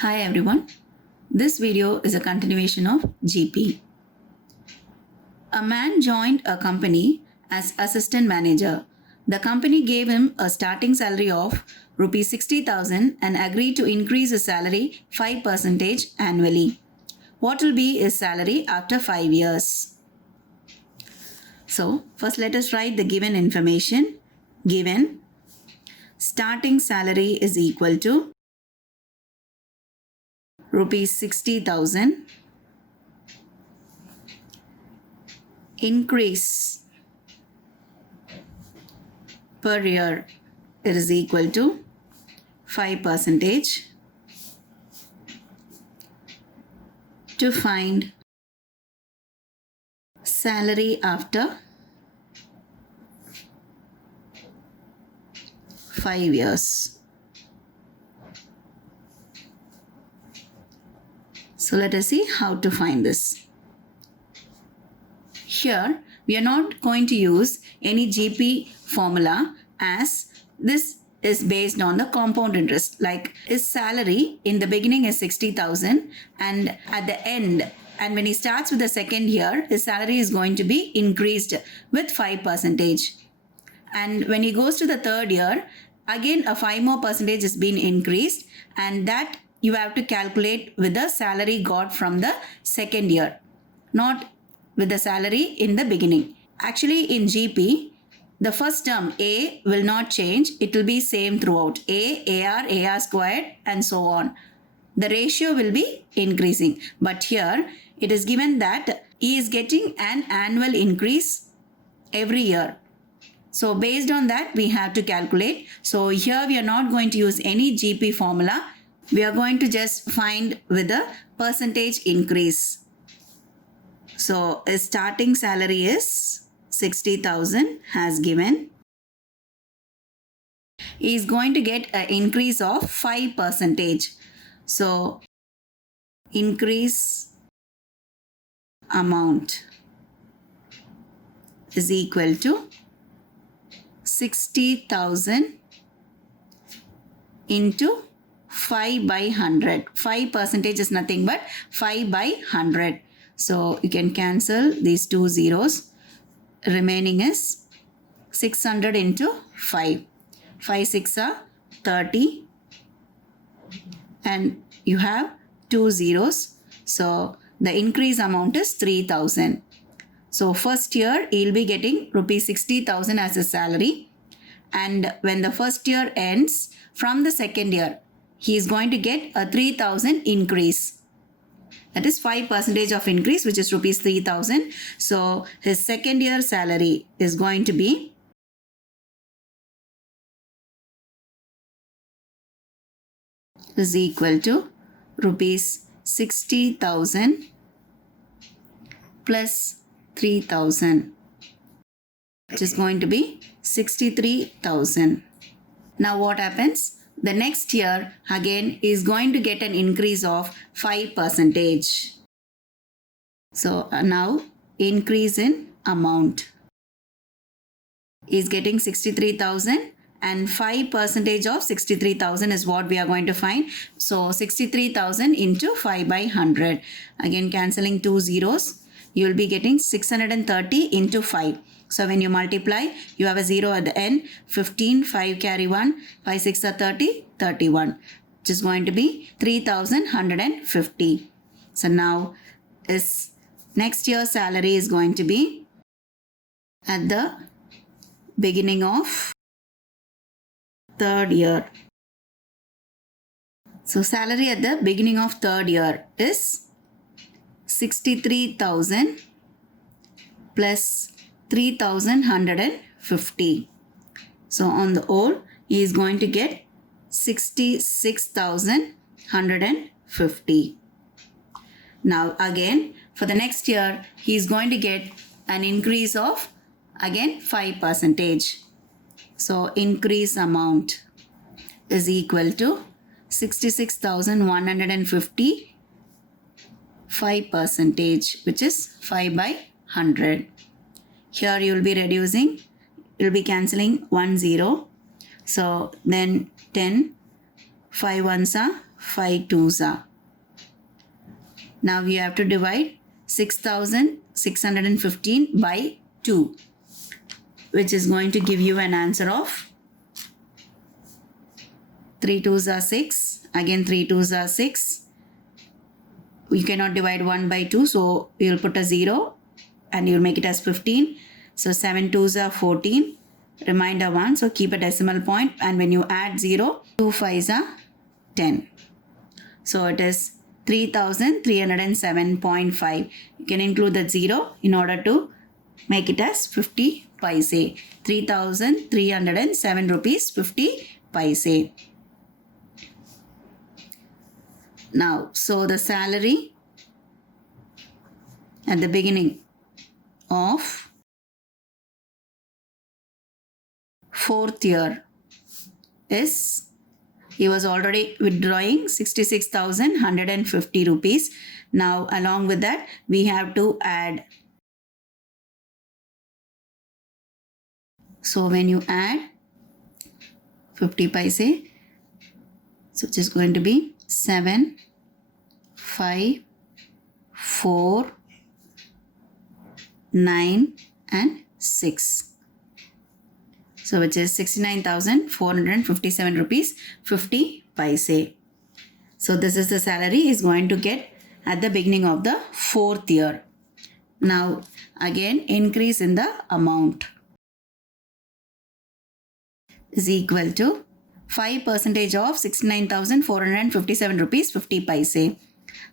Hi everyone. This video is a continuation of GP. A man joined a company as assistant manager. The company gave him a starting salary of rupees 60,000 and agreed to increase his salary 5% annually. What will be his salary after 5 years? So, first let us write the given information. Given starting salary is equal to rupees 60,000. Increase per year, it is equal to 5%. To find salary after 5 years. So let us see how to find this. Here we are not going to use any GP formula as this is based on the compound interest. Like his salary in the beginning is 60,000 and at the end, and when he starts with the second year, his salary is going to be increased with 5%. And when he goes to the third year, again a 5 more percentage has been increased, and that you have to calculate with the salary got from the second year, not with the salary in the beginning. Actually in GP, the first term A will not change. It will be same throughout. AR squared and so on. The ratio will be increasing. But here it is given that he is getting an annual increase every year. So based on that we have to calculate. So here we are not going to use any GP formula. We are going to just find with the percentage increase. So his starting salary is 60,000 as given. He is going to get an increase of 5%. So increase amount is equal to 60,000 into 5 by 100. 5% is nothing but 5 by 100. So you can cancel these two zeros. Remaining is 600 into 5. 5 6 are 30. And you have two zeros. So the increase amount is 3,000. So first year he will be getting rupees 60,000 as a salary. And when the first year ends, from the second year, he is going to get a 3,000 increase. That is 5% of increase, which is rupees 3,000. So his second year salary is going to be is equal to rupees 60,000 plus 3,000, which is going to be 63,000. Now what happens? The next year again is going to get an increase of 5%. So now increase in amount is getting 63,000 and 5% of 63,000 is what we are going to find. So 63,000 into 5 by 100. Again cancelling two zeros, you will be getting 630 into 5. So when you multiply, you have a 0 at the end. 15, 5 carry 1, 5 6 are 30, 31, which is going to be 3,150. So now his next year's salary is going to be at the beginning of third year. So salary at the beginning of third year is 63,000 plus 3,150. So on the whole, he is going to get 66,150. Now again, for the next year, he is going to get an increase of again 5%. So increase amount is equal to 66,150 5%, which is 5 by 100. Here you will be reducing, you will be cancelling 1 0. So then 10, 5 ones are 5 twos are. Now you have to divide 6,615 by 2, which is going to give you an answer of 3 twos are 6. Again 3 twos are 6. You cannot divide 1 by 2, so you'll put a 0 and you'll make it as 15. So 7 twos are 14. Remainder 1, so keep a decimal point, and when you add 0, 2 fives are 10. So it is 3,307.5. You can include that 0 in order to make it as 50 paise. 3,307 rupees 50 paise. Now, so the salary at the beginning of 4th year is, he was already withdrawing 66,150 rupees. Now, along with that, we have to add. So, when you add 50 paise, so it is going to be 7, 5, 4, 9 and 6. So which is 69,457 rupees 50 paise. So this is the salary he is going to get at the beginning of the 4th year. Now again increase in the amount is equal to 5% of 69,457 rupees 50 paise.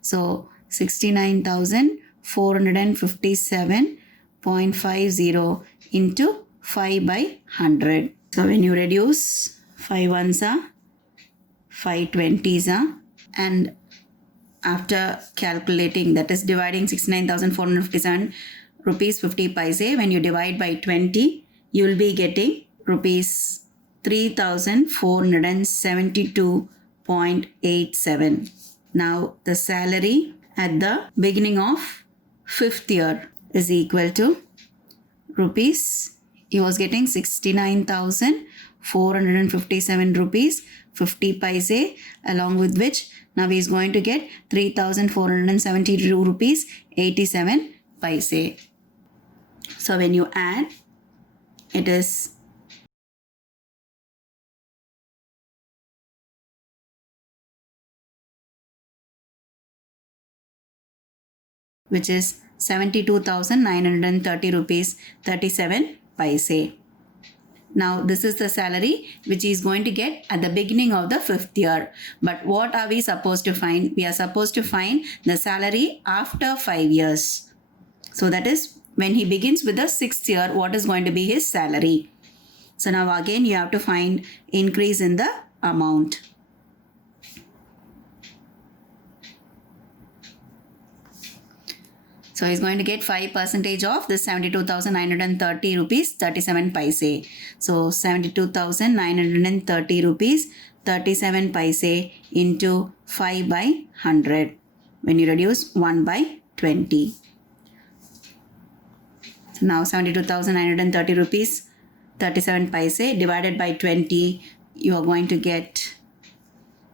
So 69,457.50 into 5 by 100. So when you reduce 5 ones are 5 20s are, and after calculating, that is dividing 69,457 rupees 50 paise, when you divide by 20, you will be getting rupees 3,472.87. Now the salary at the beginning of 5th year is equal to rupees, he was getting 69,457 rupees 50 paise, along with which now he is going to get 3,472 rupees 87 paise. So when you add, it is which is 72,930 rupees 37 paise. Now this is the salary which he is going to get at the beginning of the 5th year. But what are we supposed to find? We are supposed to find the salary after 5 years. So that is when he begins with the 6th year, what is going to be his salary. So now again you have to find increase in the amount. So he's going to get 5% of this 72,930 rupees 37 paise. So 72,930 rupees 37 paise into 5 by 100. When you reduce 1 by 20. So now 72,930 rupees 37 paise divided by 20, you are going to get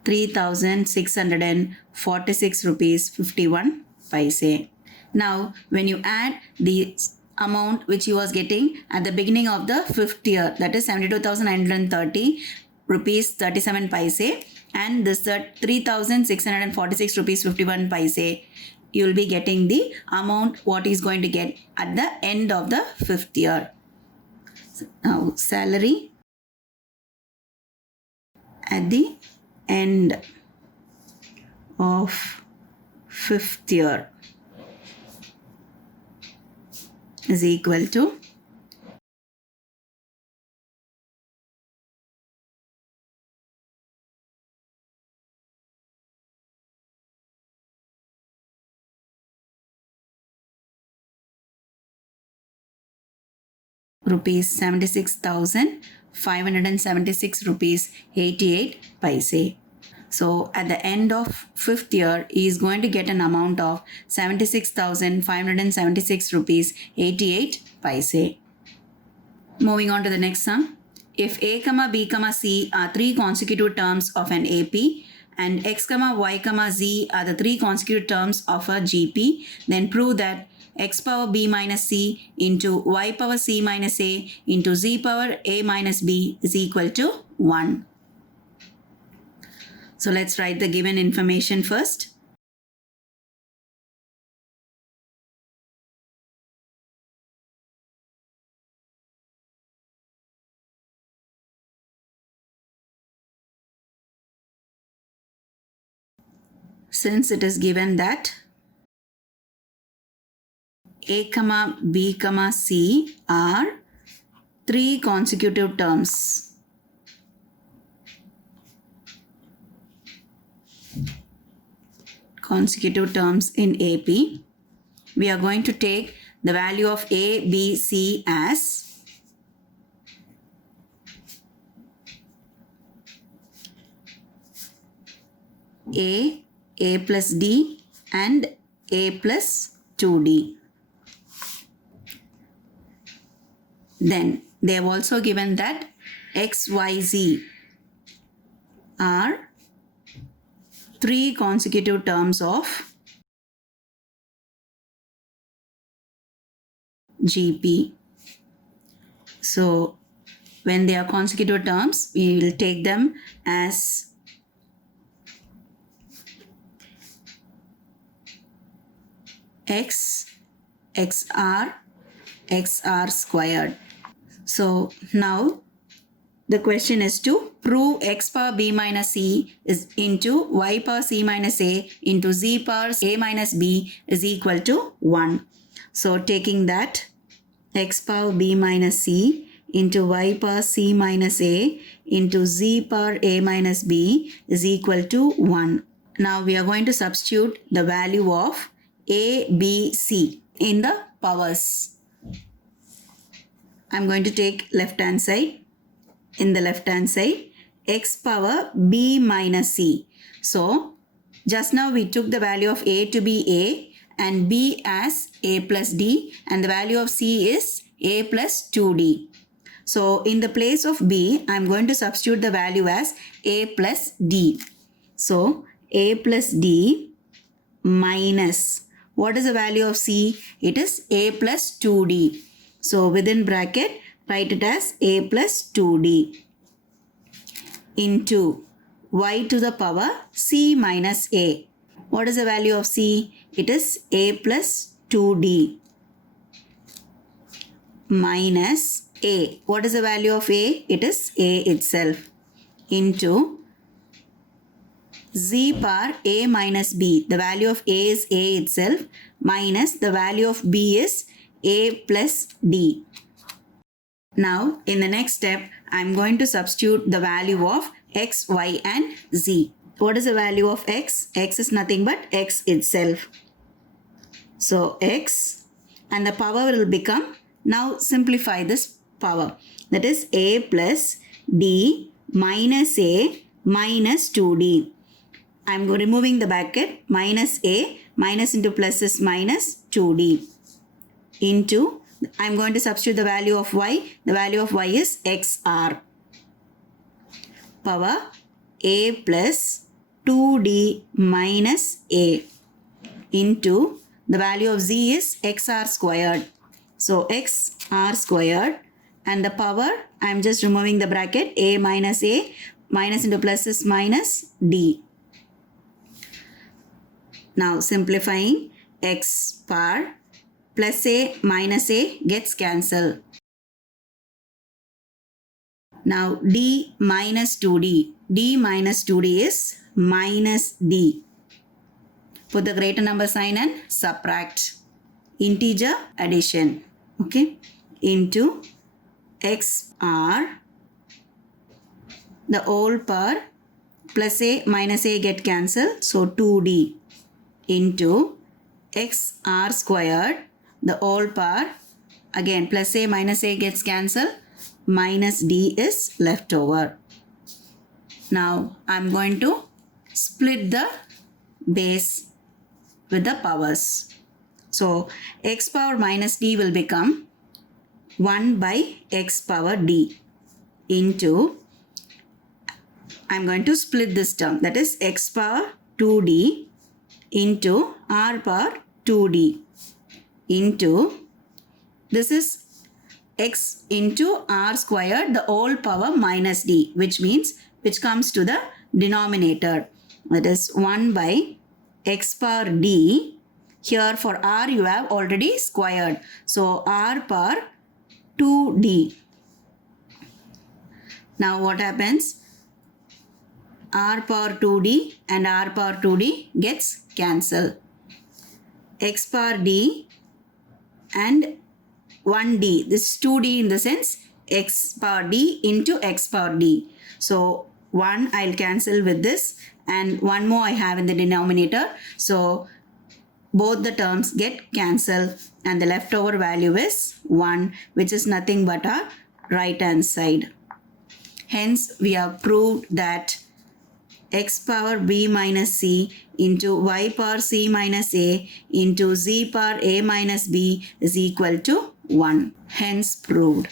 3,646 rupees 51 paise. Now, when you add the amount which he was getting at the beginning of the 5th year, that is 72,930 rupees 37 paise, and this 3,646 rupees 51 paise, you will be getting the amount what he is going to get at the end of the 5th year. So now, salary at the end of 5th year is equal to rupees 76,576 rupees 88 paise. So at the end of 5th year, he is going to get an amount of 76,576 rupees 88 paise. Moving on to the next sum. If A, B, C are 3 consecutive terms of an AP and x comma y comma z are the three consecutive terms of a GP, then prove that x power b minus c into y power c minus a into z power a minus b is equal to 1. So let's write the given information first. Since it is given that a comma b comma c are three consecutive terms, in AP, we are going to take the value of a, b, c as a plus d and a plus 2d. Then they have also given that x, y, z are three consecutive terms of GP. So when they are consecutive terms, we will take them as x, xr, xr squared. So now the question is to prove x power b minus c is into y power c minus a into z power a minus b is equal to 1. So taking that x power b minus c into y power c minus a into z power a minus b is equal to 1. Now we are going to substitute the value of a, b, c in the powers. I'm going to take left hand side. In the left hand side, x power b minus c. So just now we took the value of a to be a and b as a plus d, and the value of c is a plus 2d. So in the place of b, I'm going to substitute the value as a plus d. So a plus d minus, what is the value of c? It is a plus 2d. So within bracket, write it as a plus 2d into y to the power c minus a. What is the value of c? It is a plus 2d minus a. What is the value of a? It is a itself into z power a minus b. The value of a is a itself minus the value of b is a plus d. Now in the next step, I'm going to substitute the value of x, y and z. What is the value of x? X is nothing but x itself. So x and the power will become, now simplify this power, that is a plus d minus a minus 2d. I'm removing the bracket, minus a, minus into plus is minus 2d into, I'm going to substitute the value of y. The value of y is xr power a plus 2d minus a into the value of z is xr squared. So xr squared and the power, I'm just removing the bracket, a, minus minus into plus is minus d. Now simplifying, x power plus a minus a gets cancelled. Now d minus 2d. d minus 2d is minus d. Put the greater number sign and subtract. Integer addition. Okay. Into xr, the whole power, plus a minus a get cancelled. So 2d into xr squared, the whole power, again plus a minus a gets cancelled, minus d is left over. Now I'm going to split the base with the powers. So x power minus d will become 1 by x power d into I'm going to split this term, that is x power 2d into r power 2d into, this is x into r squared, the whole power minus d, which comes to the denominator. That is 1 by x power d. Here for r you have already squared. So r power 2d. Now what happens? R power 2d and r power 2d gets cancelled. X power d and 1d. This is 2d in the sense x power d into x power d. So 1 I'll cancel with this and 1 more I have in the denominator. So both the terms get cancelled and the leftover value is 1, which is nothing but our right hand side. Hence we have proved that x power b minus c into y power c minus a into z power a minus b is equal to 1. Hence proved.